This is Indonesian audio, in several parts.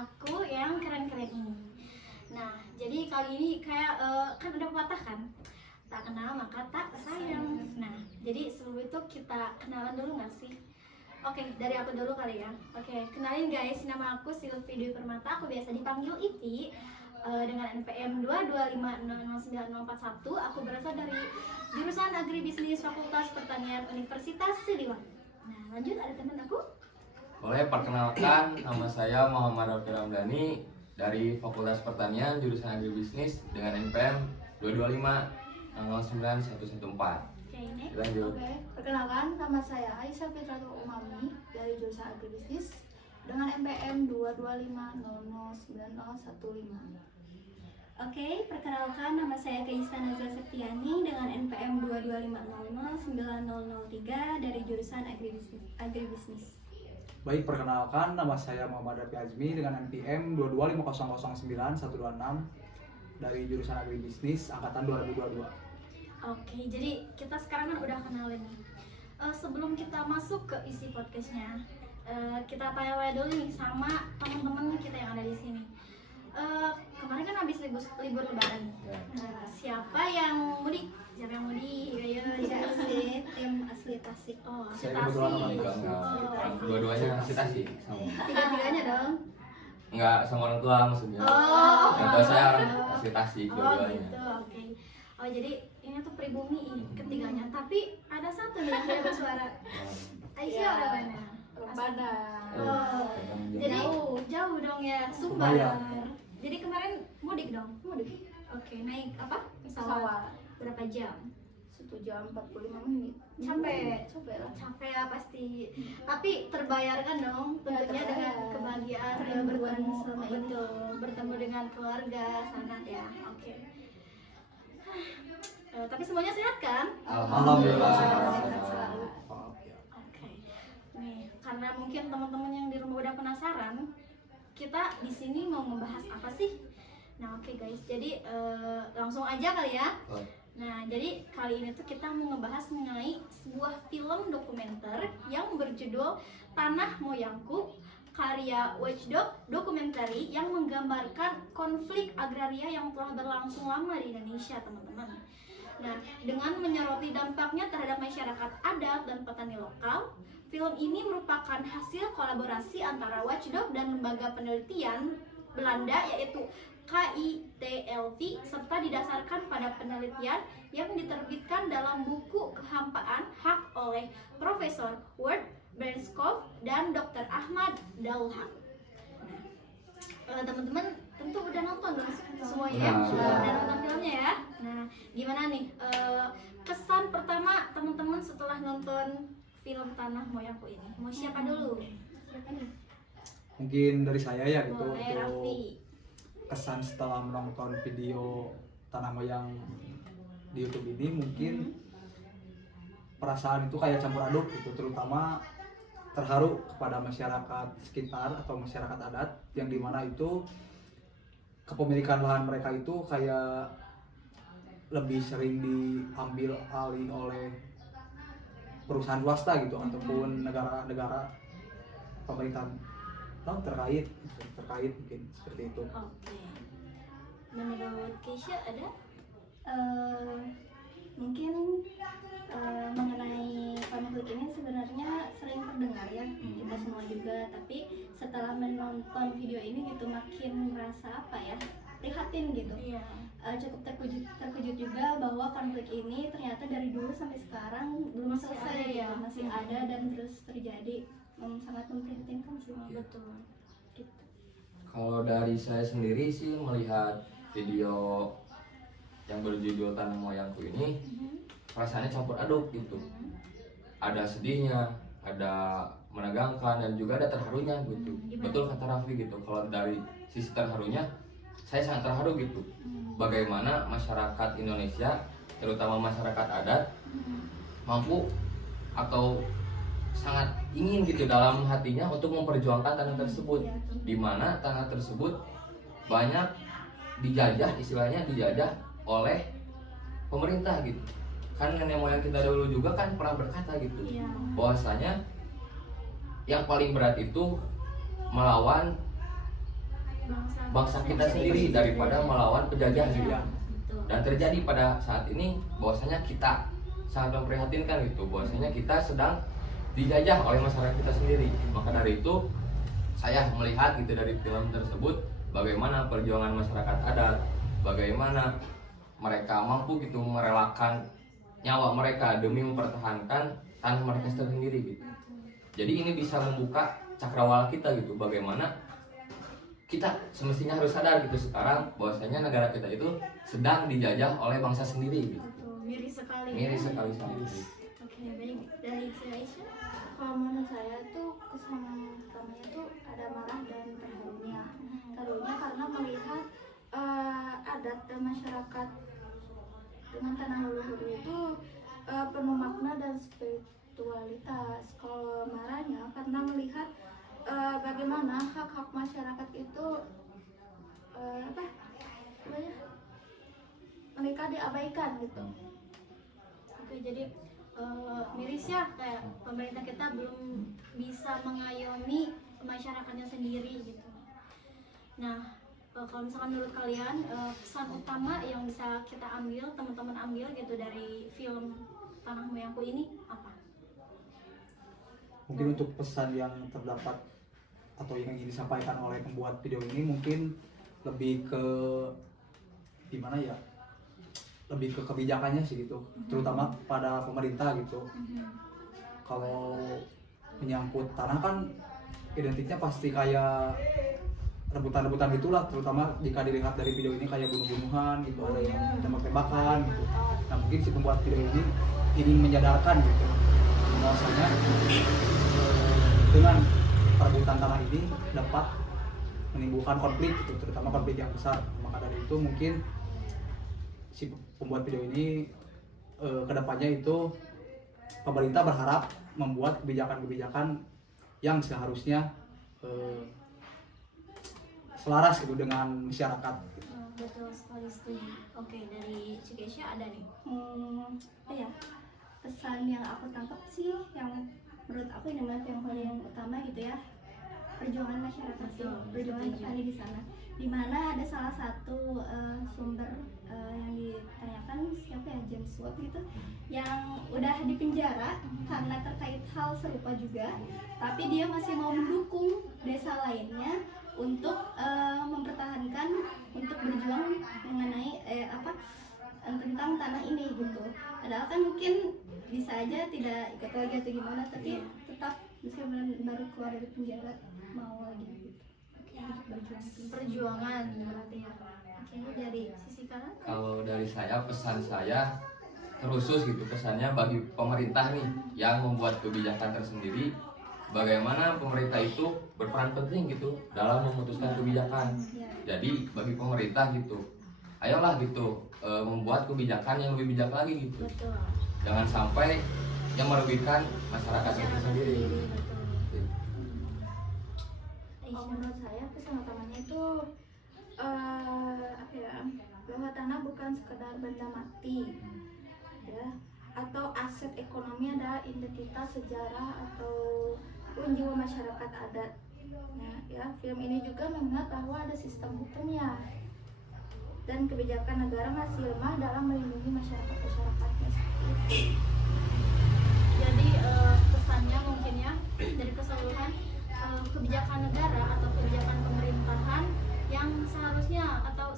aku yang keren-keren ini. Nah, jadi kali ini kayak kan udah pepatah kan, tak kenal maka tak sayang. Nah, jadi sebelum itu kita kenalan dulu nggak sih? Oke, dari aku dulu kali ya. Oke, kenalin guys, nama aku Silvi Dwi Permata. Aku biasa dipanggil Ivi. Dengan NPM 225009041. Aku berasal dari jurusan Agribisnis Fakultas Pertanian Universitas Siliwangi. Nah, lanjut, ada teman aku. Boleh, perkenalkan, nama saya Muhammad Raffi Ramdhani dari Fakultas Pertanian jurusan Agribisnis dengan NPM 225009114. Oke, next. Lanjut. Oke, perkenalkan nama saya Aisyah Fitratul Umami dari jurusan Agribisnis dengan NPM 225009015. Oke, perkenalkan nama saya Kaisa Nazra Septiani dengan NPM 225009003 dari jurusan Agribisnis. Baik, perkenalkan nama saya Muhammad Rafi Azmi dengan NPM 225009126 dari jurusan Agribisnis angkatan 2022. Oke, jadi kita sekarang kan udah kenalin nih. Sebelum kita masuk ke isi podcastnya, kita tanya-tanya dulu nih sama teman-teman kita yang ada di sini. Kemarin kan habis libur lebaran. Nah, siapa yang mudik? Siapa yang mudik? Ayo, dikasih tim asli Tasik. Oh, asli Saya kebetulan Tasik. Enggak. Dua-duanya asli Tasik sama. Tiga-tiganya dong. Enggak sama orang tua maksudnya. Oh, Orang tua saya orang asli Tasik oh dua-duanya. gitu, oke. Oh, jadi ini tuh pribumi ketiganya. Tapi ada satu nih yang tidak bersuara. Aisyah Ya. orang mana? Padang. Oh, jadi jauh dong ya, Sumbar. Lumayan. Jadi kemarin mudik dong? Mudik. Oke, naik apa? Pesawat. Berapa jam? 1 jam 45 menit. Capek. Capek lah. Capek ya pasti. Tapi terbayarkan dong tentunya dengan terbayar. kebahagiaan bertemu sama itu, bertemu dengan keluarga, sanak ya. Oke. Tapi semuanya sehat kan? Alhamdulillah. Sehat selalu. Oke. Oke. Nih, karena mungkin teman-teman yang di rumah udah penasaran, kita di sini mau membahas apa sih? Nah, oke guys. Jadi langsung aja kali ya. Oh. Nah, jadi kali ini tuh kita mau ngebahas mengenai sebuah film dokumenter yang berjudul Tanah Moyangku, karya Watchdog Documentary yang menggambarkan konflik agraria yang telah berlangsung lama di Indonesia, teman-teman. Nah, dengan menyoroti dampaknya terhadap masyarakat adat dan petani lokal, film ini merupakan hasil kolaborasi antara Watchdog dan lembaga penelitian Belanda yaitu KITLV serta didasarkan pada penelitian yang diterbitkan dalam buku Kehampaan Hak oleh Profesor Ward Benskov dan Dr. Ahmad Daulhaq. Teman-teman tentu udah nonton dong semuanya ya? Sudah. Udah nonton filmnya ya? Nah, gimana nih kesan pertama teman-teman setelah nonton film Tanah Moyangku ini? Mau siapa dulu? Siapa nih? Mungkin dari saya ya gitu Boleh, untuk Raffi. kesan setelah menonton video Tanah Moyang di YouTube ini, mungkin perasaan itu kayak campur aduk gitu, terutama terharu kepada masyarakat sekitar atau masyarakat adat yang dimana itu kepemilikan lahan mereka itu kayak lebih sering diambil alih oleh perusahaan swasta gitu ataupun negara-negara pemerintahan terkait mungkin seperti itu. Oke. Menurut Keisha ada? Mungkin mengenai konflik ini sebenarnya sering terdengar ya kita semua juga, tapi setelah menonton video ini gitu makin merasa apa ya, prihatin gitu. Iya. Cukup terkejut juga bahwa konflik ini ternyata dari dulu sampai sekarang belum Masih selesai ada ya? gitu, masih ada dan terus terjadi. Sangat memprihatinkan sih. Betul. Gitu. Kalau dari saya sendiri sih melihat video yang berjudul Tanah Moyangku ini, rasanya campur aduk gitu. Ada sedihnya, ada menegangkan, dan juga ada terharunya gitu. Gimana? Betul kata Raffi gitu. Kalau dari sisi terharunya, saya sangat terharu gitu. Bagaimana masyarakat Indonesia, terutama masyarakat adat, mampu atau sangat ingin gitu dalam hatinya untuk memperjuangkan tanah tersebut, di mana tanah tersebut banyak dijajah, istilahnya dijajah oleh pemerintah gitu. Kan nenek moyang kita dahulu juga kan pernah berkata gitu, Iya. bahwasanya yang paling berat itu melawan bangsa kita sendiri daripada melawan penjajah gitu. Iya, betul. Dan terjadi pada saat ini bahwasanya kita sangat memprihatinkan gitu, bahwasanya kita sedang dijajah oleh masyarakat kita sendiri. Maka dari itu saya melihat gitu dari film tersebut bagaimana perjuangan masyarakat adat, bagaimana mereka mampu gitu merelakan nyawa mereka demi mempertahankan tanah mereka sendiri gitu. Jadi ini bisa membuka cakrawala kita gitu, bagaimana kita semestinya harus sadar gitu sekarang bahwasanya negara kita itu sedang dijajah oleh bangsa sendiri gitu. Betul, miris sekali. Miris sekali sekali. Oke, baik. Dari Aisyah. Kalau menurut saya tuh kesan pertamanya tuh ada marah dan terharunya. Terharunya karena melihat adat dan masyarakat dengan tanah leluhur itu penuh makna dan spiritualitas. Kalau marahnya karena melihat bagaimana hak-hak masyarakat itu mereka diabaikan gitu. Oke, jadi miris ya kayak pemerintah kita belum bisa mengayomi masyarakatnya sendiri gitu. Nah, kalau misalkan menurut kalian pesan utama yang bisa kita ambil, teman-teman ambil gitu dari film Tanah Moyangku ini apa? Mungkin untuk pesan yang terdapat atau yang ingin disampaikan oleh pembuat video ini mungkin lebih ke gimana ya, lebih ke kebijakannya sih gitu, terutama pada pemerintah gitu. Kalau menyangkut tanah kan identiknya pasti kayak rebutan-rebutan gitulah, terutama jika dilihat dari video ini kayak bunuh-bunuhan gitu, ada yang tembak-tembakan gitu. Nah mungkin si pembuat video ini ingin menyadarkan gitu bahwasanya dengan perebutan tanah ini dapat menimbulkan konflik gitu, terutama konflik yang besar. Maka dari itu mungkin si pembuat video ini kedepannya itu pemerintah berharap membuat kebijakan-kebijakan yang seharusnya selaras gitu dengan masyarakat. Betul sekali, setuju. Oke, dari Cikesha ada nih. Ya, pesan yang aku tangkap sih yang menurut aku ini yang paling utama gitu ya, perjuangan masyarakat sih, perjuangan petani di sana. Di mana ada salah satu sumber yang ditanyakan siapa ya, James Watt gitu, yang udah dipenjara karena terkait hal serupa juga, tapi dia masih mau mendukung desa lainnya untuk mempertahankan, untuk berjuang mengenai tentang tanah ini gitu. Padahal kan mungkin bisa aja tidak ikut lagi atau gimana, tapi tetap meskipun baru keluar dari penjara mau lagi gitu. Berjuang. Perjuangan berarti ya. Oke, dari sisi kanan? Kalau dari saya, pesan saya terusus gitu, pesannya bagi pemerintah nih yang membuat kebijakan tersendiri, bagaimana pemerintah itu berperan penting gitu dalam memutuskan kebijakan. Jadi bagi pemerintah gitu, ayolah gitu membuat kebijakan yang lebih bijak lagi gitu. Betul. Jangan sampai yang merugikan masyarakat itu sendiri. Betul. Kalau menurut saya pesan utamanya itu bahwa tanah bukan sekedar benda mati ya, atau aset ekonomi, adalah identitas, sejarah atau jiwa masyarakat adat. Nah, ya, film ini juga mengingat bahwa ada sistem hukumnya dan kebijakan negara masih lemah dalam melindungi masyarakatnya. Jadi pesannya mungkin ya dari keseluruhan, kebijakan negara atau kebijakan pemerintahan yang seharusnya atau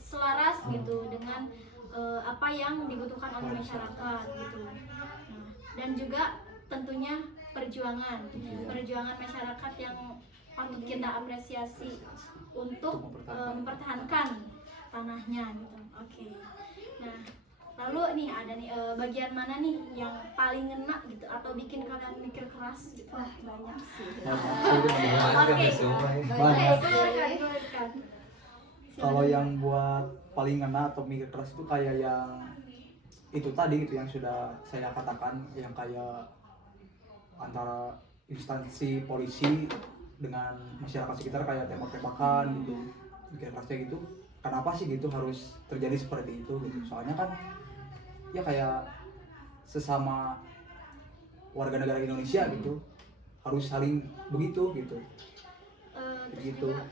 selaras gitu dengan apa yang dibutuhkan oleh masyarakat gitu. Nah, dan juga tentunya perjuangan masyarakat yang patut kita apresiasi untuk mempertahankan tanahnya gitu. Oke. Nah, lalu nih ada nih bagian mana nih yang paling ngena gitu atau bikin kalian mikir keras gitu? Wah, banyak sih. Oke. Banyak. Kalau yang buat paling ngena atau mikir keras itu kayak yang itu tadi gitu yang sudah saya katakan, yang kayak antara instansi polisi dengan masyarakat sekitar kayak tembak-tembakan gitu, mikir kerasnya gitu. Kenapa sih gitu harus terjadi seperti itu gitu? Soalnya kan ya kayak sesama warga negara Indonesia gitu harus saling begitu gitu. Terus Begitu. juga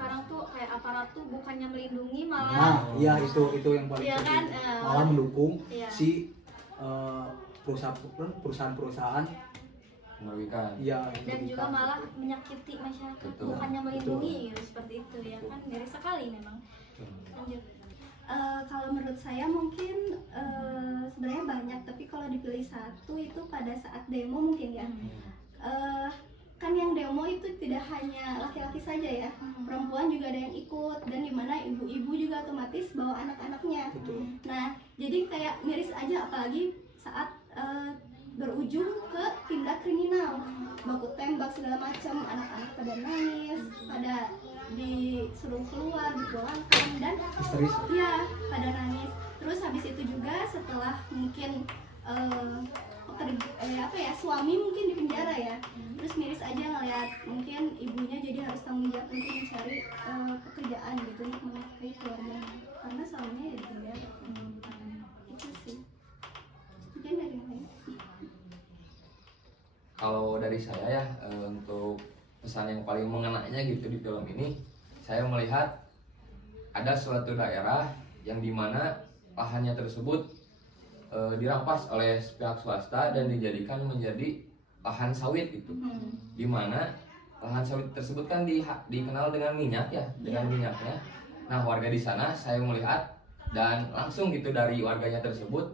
sekarang tuh kayak aparat tuh bukannya melindungi Nah, malah iya itu yang paling Iya kan, penting. Malah mendukung iya. si perusahaan-perusahaan merugikan. ya dan juga malah menyakiti masyarakat, Betul. bukannya melindungi gitu, seperti itu ya kan, miris sekali memang. Lanjut. Kalau menurut saya mungkin sebenarnya banyak, tapi kalau dipilih satu itu pada saat demo mungkin ya. Kan yang demo itu tidak hanya laki-laki saja ya, perempuan juga ada yang ikut, dan dimana ibu-ibu juga otomatis bawa anak-anaknya. Betul. Nah, jadi kayak miris aja, apalagi saat berujung ke tindak kriminal, baku tembak segala macam, anak-anak pada nangis, pada disuruh keluar, dipulangkan, dan Histeris. ya pada nangis. Terus habis itu juga setelah mungkin suami mungkin di penjara ya, terus miris aja ngeliat mungkin ibunya jadi harus tanggung jawab untuk mencari pekerjaan gitu untuk menafkahi keluarganya karena suaminya ya di penjara. Itu sih mungkin dari yang lain. Kalau dari saya ya, untuk pesan yang paling mengenanya gitu di film ini, saya melihat ada suatu daerah yang dimana lahannya tersebut dirampas oleh pihak swasta dan dijadikan menjadi lahan sawit gitu. Dimana lahan sawit tersebut kan dikenal dengan minyak ya, dengan minyaknya. Nah, warga di sana saya melihat dan langsung gitu dari warganya tersebut,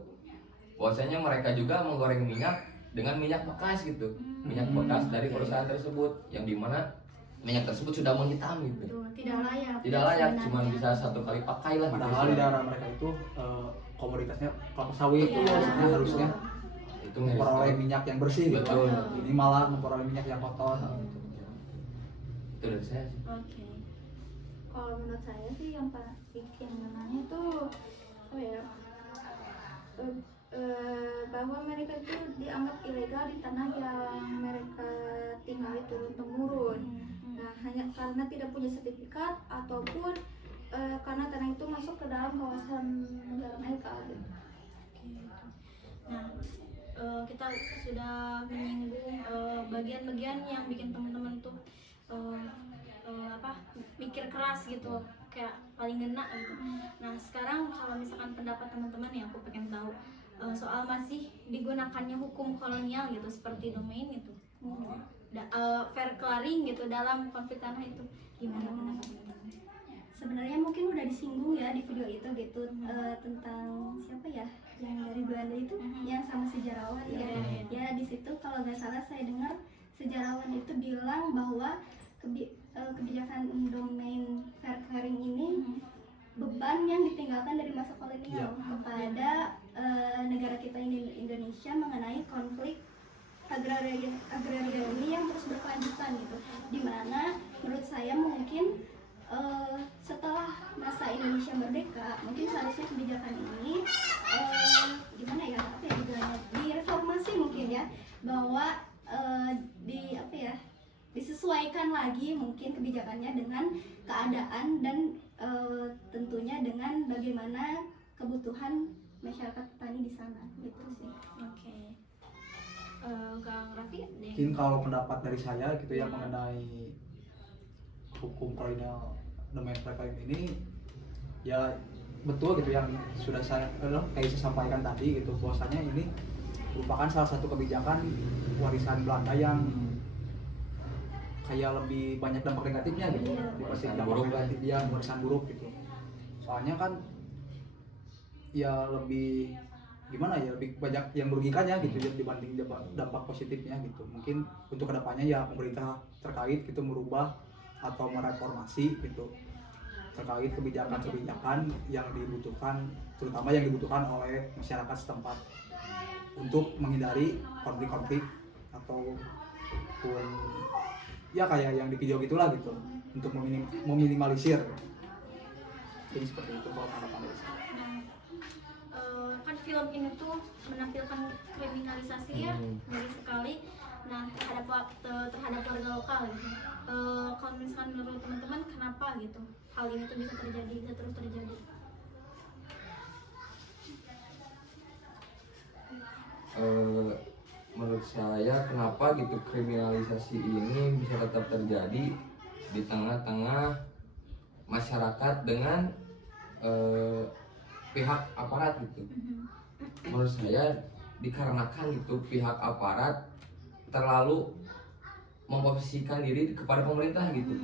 bahwasanya mereka juga menggoreng minyak dengan minyak bekas gitu, minyak bekas dari perusahaan tersebut, yang dimana minyak tersebut sudah menghitam gitu, Tuh, tidak layak. tidak layak, sebenarnya. cuma bisa satu kali pakai lah gitu. Padahal di daerah mereka itu komoditasnya kelapa sawit Iya, maksudnya harusnya Itu miris memperoleh sekali. minyak yang bersih gitu. Betul. Ini malah memperoleh minyak yang kotor. Itu dari saya sih. Oke. Kalau menurut saya sih yang bikin menangnya itu apa ya, bahwa mereka itu dianggap ilegal di tanah yang mereka tinggali turun temurun. Nah, hanya karena tidak punya sertifikat ataupun karena tanah itu masuk ke dalam kawasan negara mereka gitu. Nah, kita sudah menyinggung bagian-bagian yang bikin teman-teman tuh mikir keras gitu, kayak paling ngena gitu. Nah, sekarang kalau misalkan pendapat teman-teman yang aku pengen tahu soal masih digunakannya hukum kolonial gitu seperti domain itu, fair clearing gitu dalam konflik tanah itu, gimana pendapat teman-teman? Sebenarnya mungkin udah disinggung ya di video itu gitu, tentang siapa ya yang dari Belanda itu, yang sama sejarawan ya di situ kalau nggak salah saya dengar sejarawan itu bilang bahwa kebijakan domain fair clearing ini beban yang ditinggalkan dari masa kolonial kepada negara kita Indonesia mengenai konflik agraria ini yang terus berkelanjutan gitu, dimana menurut saya mungkin setelah masa Indonesia merdeka mungkin seharusnya kebijakan ini direformasi mungkin ya, bahwa disesuaikan lagi mungkin kebijakannya dengan keadaan dan tentunya dengan bagaimana kebutuhan masyarakat petani di sana gitu sih. Oke. Kang Raffi, Mungkin kalau pendapat dari saya gitu ya mengenai hukum kolonial domain fair clearing ini, ya betul gitu yang sudah saya sampaikan tadi gitu, bahwasanya ini merupakan salah satu kebijakan warisan Belanda yang kayak lebih banyak dampak negatifnya gitu, dibanding dampak negatif dia warisan buruk gitu. Soalnya kan ya lebih gimana ya, lebih banyak yang merugikannya gitu dibanding dampak positifnya gitu. Mungkin untuk kedepannya ya pemerintah terkait gitu merubah atau mereformasi gitu terkait kebijakan-kebijakan yang dibutuhkan, terutama yang dibutuhkan oleh masyarakat setempat untuk menghindari konflik-konflik ataupun ya kayak yang di video gitulah gitu, untuk meminimalisir. Jadi seperti itu kalau harapan dari saya. Kan film ini tuh menampilkan kriminalisasi ya, ngeri sekali. Nah, terhadap warga lokal gitu. Kalau misalkan menurut teman-teman kenapa gitu hal ini tuh bisa terus terjadi? Menurut saya kenapa gitu kriminalisasi ini bisa tetap terjadi di tengah-tengah masyarakat dengan pihak aparat gitu. Menurut saya dikarenakan gitu pihak aparat terlalu memposisikan diri kepada pemerintah gitu,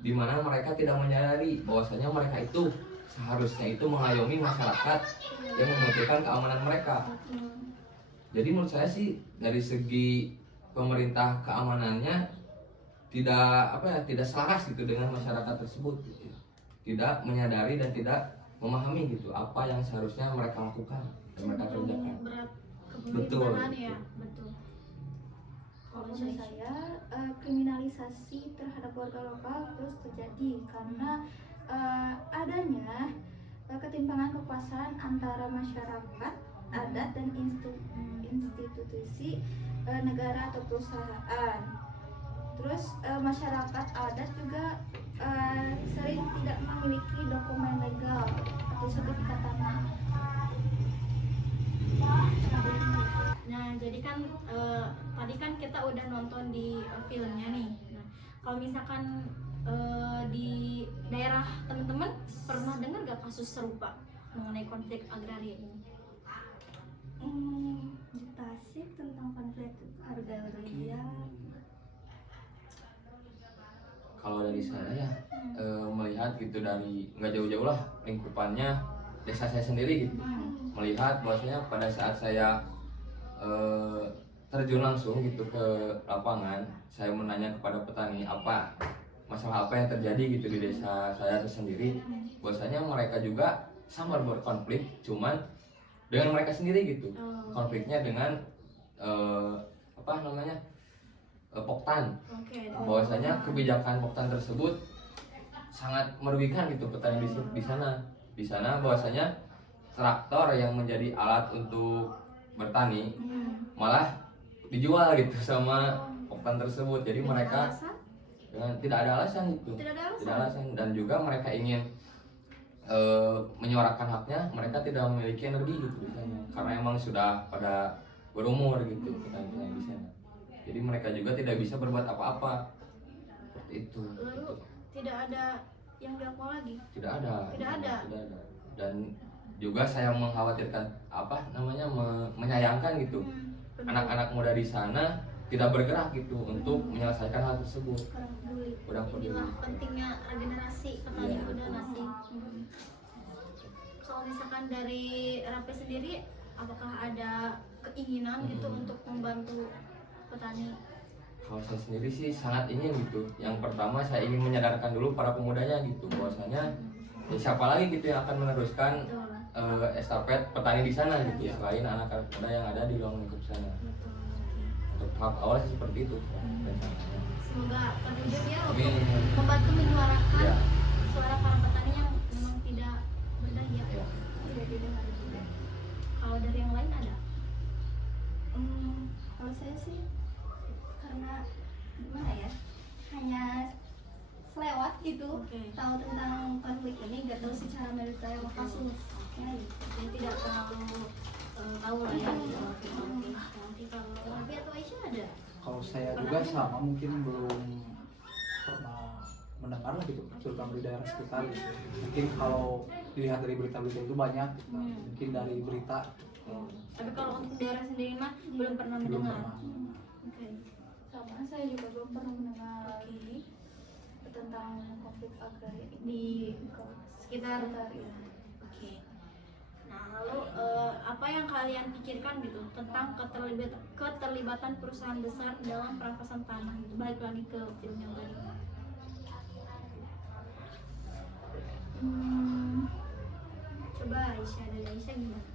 di mana mereka tidak menyadari bahwasanya mereka itu seharusnya itu mengayomi masyarakat yang membutuhkan keamanan mereka. Jadi menurut saya sih dari segi pemerintah keamanannya tidak selaras gitu dengan masyarakat tersebut gitu. Tidak menyadari dan tidak memahami gitu apa yang seharusnya mereka lakukan dan mereka kerjakan. Berat Betul. kepemimpinan ya, betul. Kalau menurut saya kriminalisasi terhadap warga lokal terus terjadi karena adanya ketimpangan kekuasaan antara masyarakat adat dan institusi negara atau perusahaan. Terus masyarakat adat juga sering tidak memiliki dokumen legal atau sertifikat tanah. Nah, jadi kan tadi kan kita udah nonton di filmnya nih. Nah, kalau misalkan di daerah teman-teman pernah dengar gak kasus serupa mengenai konflik agraria ini? Di Tasik tentang konflik agraria. Kalau dari saya ya melihat gitu dari nggak jauh-jauh lah lingkupannya desa saya sendiri gitu, melihat bahwasanya pada saat saya terjun langsung gitu ke lapangan, saya menanya kepada petani masalah apa yang terjadi gitu di desa saya tersendiri, bahwasanya mereka juga sama berkonflik, cuman dengan mereka sendiri gitu. Konfliknya dengan Poktan. Bahwasanya kebijakan Poktan tersebut sangat merugikan gitu petani di sana. Di sana bahwasanya traktor yang menjadi alat untuk bertani malah dijual gitu sama Poktan tersebut. Jadi mereka tidak ada alasan itu. Tidak ada alasan, dan juga mereka ingin menyuarakan haknya, mereka tidak memiliki energi gitu di sana. Karena emang sudah pada berumur gitu petani-petani di sana. Jadi mereka juga tidak bisa berbuat apa-apa seperti itu. Lalu tidak ada yang dilakukan lagi? Tidak ada. Dan juga saya mengkhawatirkan menyayangkan gitu anak-anak muda di sana tidak bergerak gitu untuk menyelesaikan hal tersebut. Kurang peduli. Inilah pentingnya regenerasi petani muda nasi. Kalau misalkan dari Rapi sendiri, apakah ada keinginan gitu untuk membantu petani? Kalau saya sendiri sih sangat ingin gitu. Yang pertama saya ingin menyadarkan dulu para pemudanya gitu bahwasanya siapa lagi gitu yang akan meneruskan estafet petani di sana gitu selain anak-anak muda yang ada di ruang lingkup sana. Untuk tahap awal sih seperti itu rencananya. Semoga terwujud ya untuk membantu menyuarakan suara para petani yang memang tidak berdaya. Tidak didengar juga. Kalau dari yang lain ada? Kalau saya sih karena gimana ya, hanya selewat gitu, tahu tentang konflik ini, gak tahu secara mendetail kasusnya gitu. Jadi tidak terlalu tahu lah ya. Nanti kalau Rabi atau Aisyah ada? Kalau saya juga sama, mungkin belum pernah mendengar lah gitu, terutama di daerah sekitar gitu. Mungkin kalau dilihat dari berita-berita itu banyak gitu. Mungkin dari berita. Tapi kalau untuk daerah sendiri mah belum pernah mendengar. Sama, saya juga belum pernah mendengar tentang konflik agraria di sekitar. ya. Nah, lalu apa yang kalian pikirkan gitu tentang keterlibatan perusahaan besar dalam perampasan tanah gitu? Balik lagi ke film yang tadi. Coba Aisyah, dari Aisyah gimana?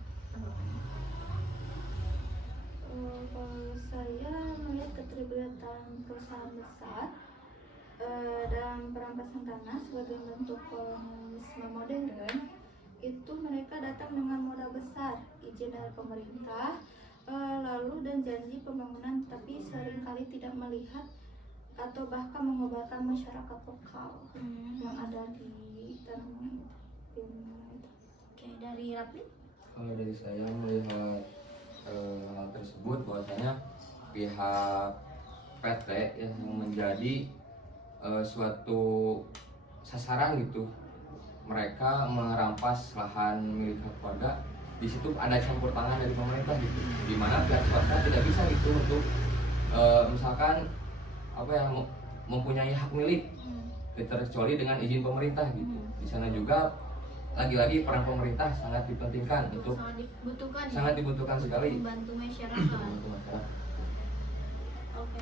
Kalau saya melihat keterlibatan perusahaan besar dalam perampasan tanah sebagai bentuk kolonialisme modern, itu mereka datang dengan modal besar, izin dari pemerintah, lalu dan janji pembangunan, tapi seringkali tidak melihat atau bahkan mengobarkan masyarakat lokal yang ada di tanah itu. Oke, dari Rapi? Kalau dari saya melihat hal tersebut bahwasanya pihak PT yang menjadi suatu sasaran gitu mereka merampas lahan milik keluarga. Di situ ada campur tangan dari pemerintah gitu, di mana pihak swasta tidak bisa gitu untuk misalkan apa ya mempunyai hak milik kecuali dengan izin pemerintah gitu. Di sana juga lagi-lagi peran pemerintah sangat dipentingkan untuk sangat dibutuhkan sekali membantu masyarakat. membantu masyarakat. Oke.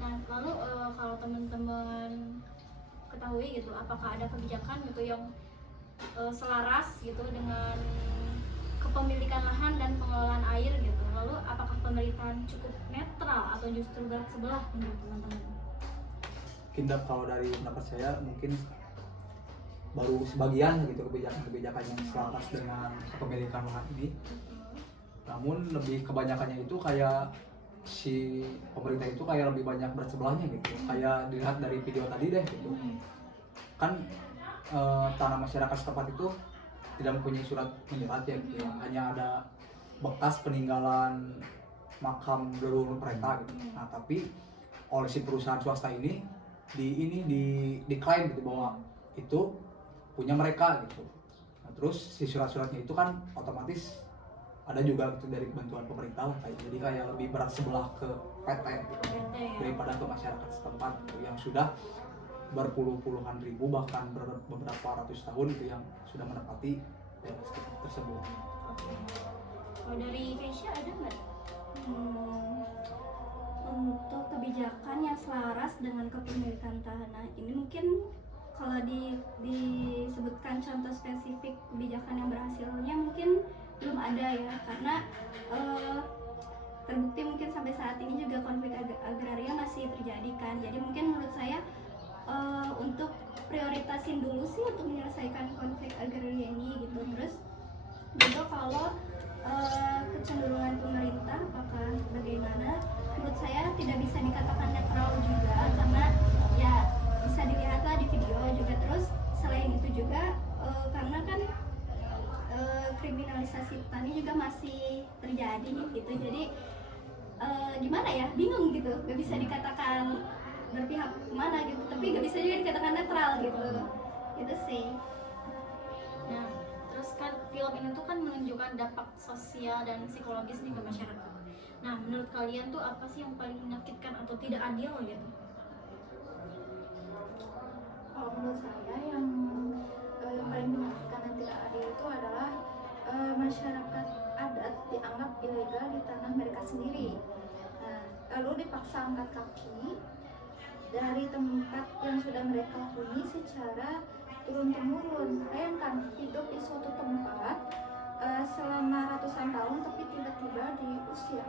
Nah, lalu kalau teman-teman ketahui gitu, apakah ada kebijakan gitu yang selaras gitu dengan kepemilikan lahan dan pengelolaan air gitu? Lalu apakah pemerintahan cukup netral atau justru berat sebelah menurut teman-teman? Kindak kalau dari pendapat saya mungkin baru sebagian gitu kebijakan-kebijakan yang selaras dengan kepemilikan lahan ini. Namun lebih kebanyakannya itu kayak si pemerintah itu kayak lebih banyak berat sebelahnya gitu. Kayak dilihat dari video tadi deh gitu. Kan tanah masyarakat setempat itu tidak mempunyai surat menyurat ya gitu. Hanya ada bekas peninggalan makam leluhur mereka gitu. Nah, tapi oleh si perusahaan swasta ini diklaim gitu bahwa itu punya mereka gitu. Nah, terus si surat-suratnya itu kan otomatis ada juga gitu dari bantuan pemerintah lah kayak. Jadi kayak lebih berat sebelah ke PT gitu daripada ke masyarakat setempat gitu, yang sudah berpuluh-puluhan ribu bahkan beberapa ratus tahun itu yang sudah menempati daerah tersebut. Kalau dari Keisha ada nggak? Untuk kebijakan yang selaras dengan kepemilikan tanah ini mungkin kalau disebutkan contoh spesifik kebijakan yang berhasilnya mungkin belum ada ya, karena terbukti mungkin sampai saat ini juga konflik agraria masih terjadi kan. Jadi mungkin menurut saya untuk prioritasin dulu sih untuk menyelesaikan konflik agraria ini gitu. Terus juga kalau kecenderungan pemerintah apakah bagaimana, menurut saya tidak bisa dikatakan netral juga, karena ya bisa dilihatlah di video juga. Terus selain itu juga karena kan kriminalisasi petani juga masih terjadi gitu. Jadi gimana ya, bingung gitu, gak bisa dikatakan berpihak kemana gitu, tapi gak bisa juga dikatakan netral gitu. Itu sih. Nah, terus kan film ini tuh kan menunjukkan dampak sosial dan psikologis nih ke masyarakat. Nah, menurut kalian tuh apa sih yang paling menyakitkan atau tidak adil gitu? Kalau menurut saya yang paling menyakitkan dan tidak adil itu adalah masyarakat adat dianggap ilegal di tanah mereka sendiri. Nah, lalu dipaksa angkat kaki dari tempat yang sudah mereka huni secara turun-temurun. Bayangkan hidup di suatu tempat selama ratusan tahun tapi tiba-tiba diusir.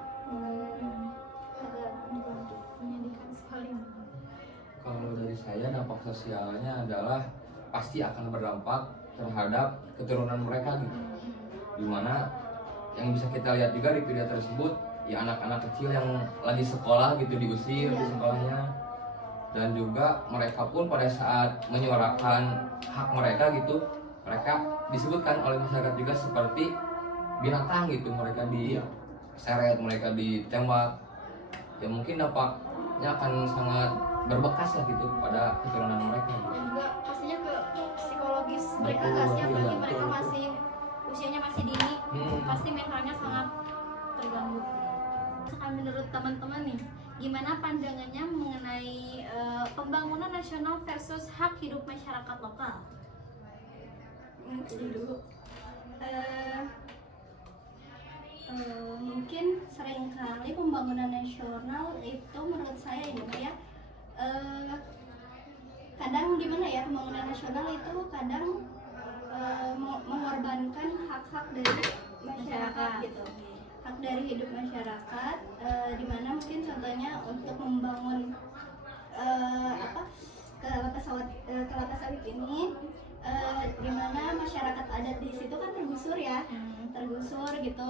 Agak Menyedihkan sekali. Kalau dari saya dampak sosialnya adalah pasti akan berdampak terhadap keturunan mereka gitu. Dimana yang bisa kita lihat juga di video tersebut ya anak-anak kecil yang lagi sekolah gitu diusir di sekolahnya, dan juga mereka pun pada saat menyuarakan hak mereka gitu, mereka disebutkan oleh masyarakat juga seperti binatang gitu, mereka diseret, mereka ditembak. Ya mungkin dampaknya akan sangat berbekas lah gitu pada keturunan mereka. Dan juga pastinya ke psikologis mereka nggak sih, apalagi mereka masih usianya masih dini, pasti mentalnya sangat terganggu. Sekarang menurut teman-teman nih, gimana pandangannya mengenai pembangunan nasional versus hak hidup masyarakat lokal? Jadi dulu mungkin seringkali pembangunan nasional itu menurut saya ini ya kadang gimana ya, pembangunan nasional itu kadang mengorbankan hak-hak dari masyarakat gitu, hak dari hidup masyarakat, dimana mungkin contohnya untuk membangun kelapa sawit ini, dimana masyarakat adat di situ kan tergusur ya, tergusur gitu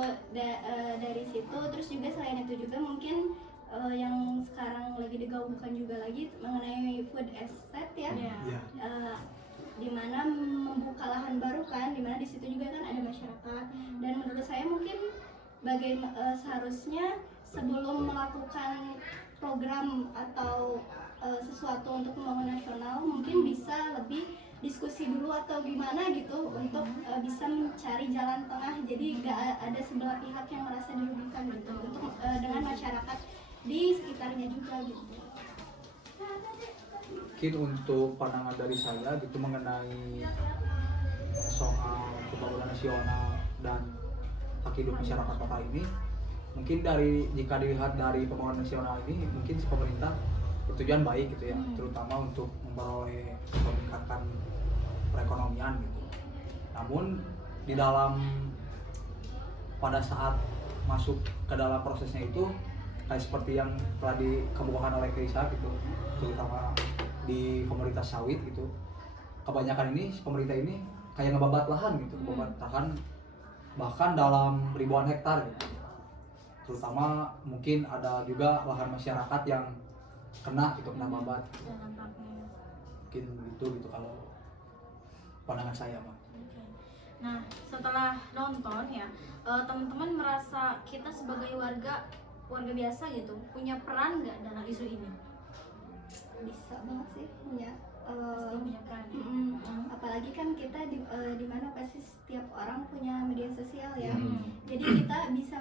dari situ. Terus juga selain itu juga mungkin yang sekarang lagi digaungkan juga lagi mengenai food estate ya, dimana membuka lahan baru kan, dimana di situ juga kan ada masyarakat. Dan menurut saya mungkin seharusnya sebelum melakukan program atau sesuatu untuk pembangunan nasional mungkin bisa lebih diskusi dulu atau gimana gitu untuk bisa mencari jalan tengah, jadi gak ada sebelah pihak yang merasa dirugikan gitu, untuk dengan masyarakat di sekitarnya juga gitu. Mungkin untuk pandangan dari saya gitu mengenai soal pembangunan nasional dan hak hidup masyarakat kota ini, mungkin jika dilihat dari pembangunan nasional ini, mungkin si pemerintah bertujuan baik gitu ya, terutama untuk meningkatkan perekonomian gitu. Namun di dalam pada saat masuk ke dalam prosesnya itu kayak seperti yang telah dikemukakan oleh Keisa gitu, terutama di komoditas sawit gitu, kebanyakan ini pemerintah ini kayak ngebabat lahan gitu, ngebabat lahan bahkan dalam ribuan hektar gitu. Terutama mungkin ada juga lahan masyarakat yang kena babat gitu. Mungkin gitu kalau pandangan saya, Pak. Nah, setelah nonton ya, teman-teman merasa kita sebagai warga biasa gitu punya peran nggak dalam isu ini? Bisa banget sih punya. Pasti punya peran. Apalagi kan kita di mana pasti setiap orang punya media sosial ya. Jadi kita bisa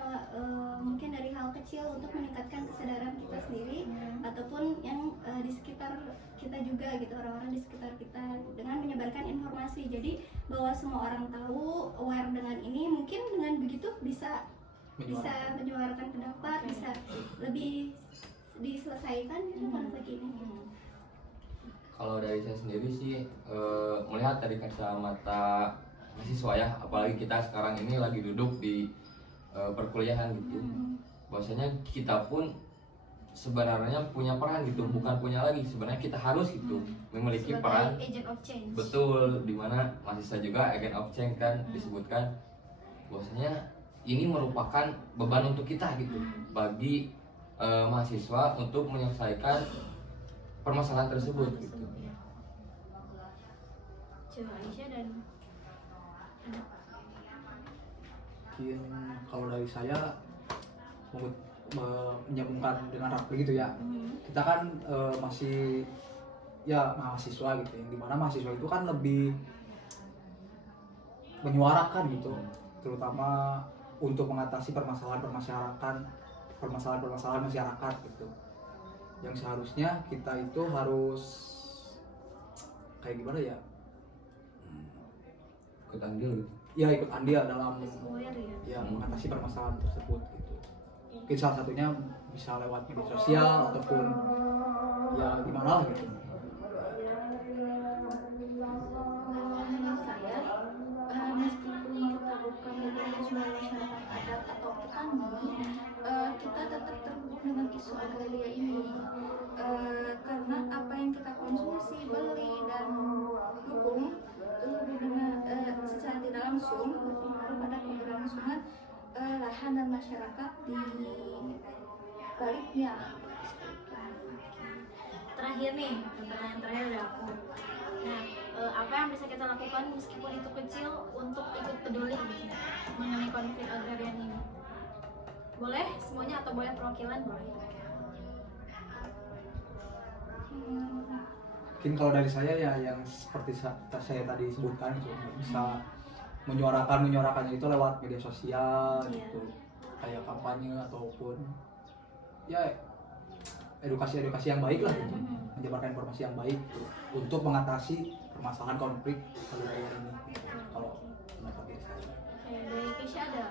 mungkin dari hal kecil untuk meningkatkan kesadaran kita sendiri ataupun yang di sekitar kita juga gitu, orang-orang di sekitar kita, dengan menyebarkan informasi. Jadi bahwa semua orang tahu, aware dengan ini, mungkin dengan begitu bisa menyuarakan pendapat, bisa lebih diselesaikan gitu konflik ini. Kalau dari saya sendiri sih melihat dari kacamata mahasiswa ya, apalagi kita sekarang ini lagi duduk di perkuliahan gitu, bahwasanya kita pun sebenarnya punya peran gitu, bukan punya lagi, sebenarnya kita harus gitu memiliki Sebagai peran agent of change. betul, dimana mahasiswa juga agent of change kan disebutkan, bahwasanya ini merupakan beban untuk kita gitu, bagi mahasiswa untuk menyelesaikan permasalahan tersebut gitu. Coba Aisyah dan Mungkin kalau dari saya menyambungkan dengan Rafli gitu ya, kita kan masih ya mahasiswa gitu, yang dimana mahasiswa itu kan lebih menyuarakan gitu, terutama untuk mengatasi permasalahan masyarakat gitu, yang seharusnya kita itu harus kayak gimana ya, Ikut andil gitu. ya ikut andil dalam aware ya. ya mengatasi permasalahan tersebut gitu. Mungkin salah satunya bisa lewat media sosial ataupun ya gimana lah gitu. Menurut saya, meskipun kita bukan manajemen masyarakat adat atau petani, kita tetap terhubung dengan isu agraria ini, karena apa yang kita konsumsi, beli dan dukung terhubung dengan secara tidak langsung berpengaruh pada keberlangsungan lahan dan masyarakat di baliknya. Terakhir nih, pertanyaan terakhir dari aku. Nah, apa yang bisa kita lakukan meskipun itu kecil untuk ikut peduli gitu mengenai konflik agrarian ini? Boleh semuanya atau boleh perwakilan? Boleh. Mungkin kalau dari saya ya yang seperti saya tadi sebutkan gitu, bisa menyuarakannya itu lewat media sosial gitu, kayak kampanye ataupun ya edukasi yang baik lah gitu, menyebarkan informasi yang baik gitu, untuk mengatasi permasalahan konflik agraria ini gitu. Kalau pendapat dari saya. Oke, dari Keisha ada?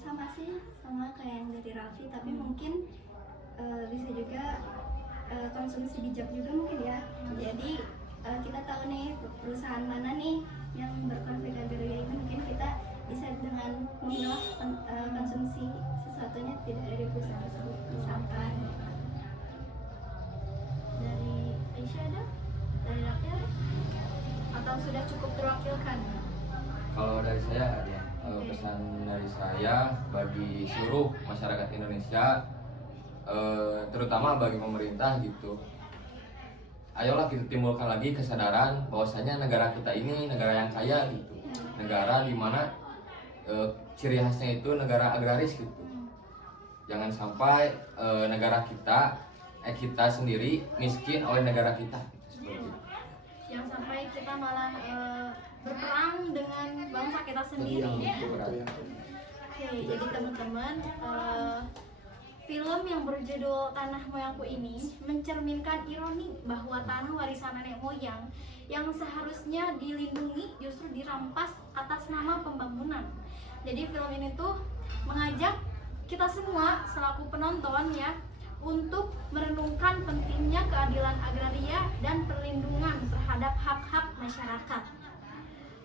Sama kayak yang dari Raffi, tapi mungkin bisa juga konsumsi bijak juga mungkin ya. Jadi kita tahu nih perusahaan mana nih yang berkonflik agraria ini, mungkin kita bisa dengan memilah konsumsi sesuatunya tidak dari perusahaan tersebut, misalkan. Dari Aisyah ada? Dari Raffi ada? Atau sudah cukup terwakilkan? Kalau dari saya ada pesan dari saya bagi seluruh masyarakat Indonesia, terutama bagi pemerintah gitu. Ayolah kita timbulkan lagi kesadaran bahwasanya negara kita ini negara yang kaya gitu, negara di mana ciri khasnya itu negara agraris gitu. Jangan sampai negara kita sendiri miskin oleh negara kita gitu, seperti itu. Jangan sampai kita malah berperang dengan bangsa kita sendiri. Iya, betul, betul. Oke, jadi teman-teman, film yang berjudul Tanah Moyangku ini mencerminkan ironi bahwa tanah warisan nenek moyang yang seharusnya dilindungi justru dirampas atas nama pembangunan. Jadi film ini tuh mengajak kita semua selaku penonton ya untuk merenungkan pentingnya keadilan agraria dan perlindungan terhadap hak-hak masyarakat.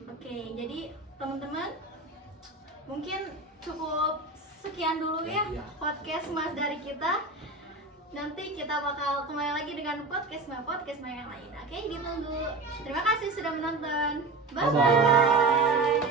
Oke, jadi teman-teman mungkin cukup sekian dulu ya podcast Mas dari kita. Nanti kita bakal kembali lagi dengan podcast yang lain. Oke, ditunggu. Terima kasih sudah menonton. Bye bye.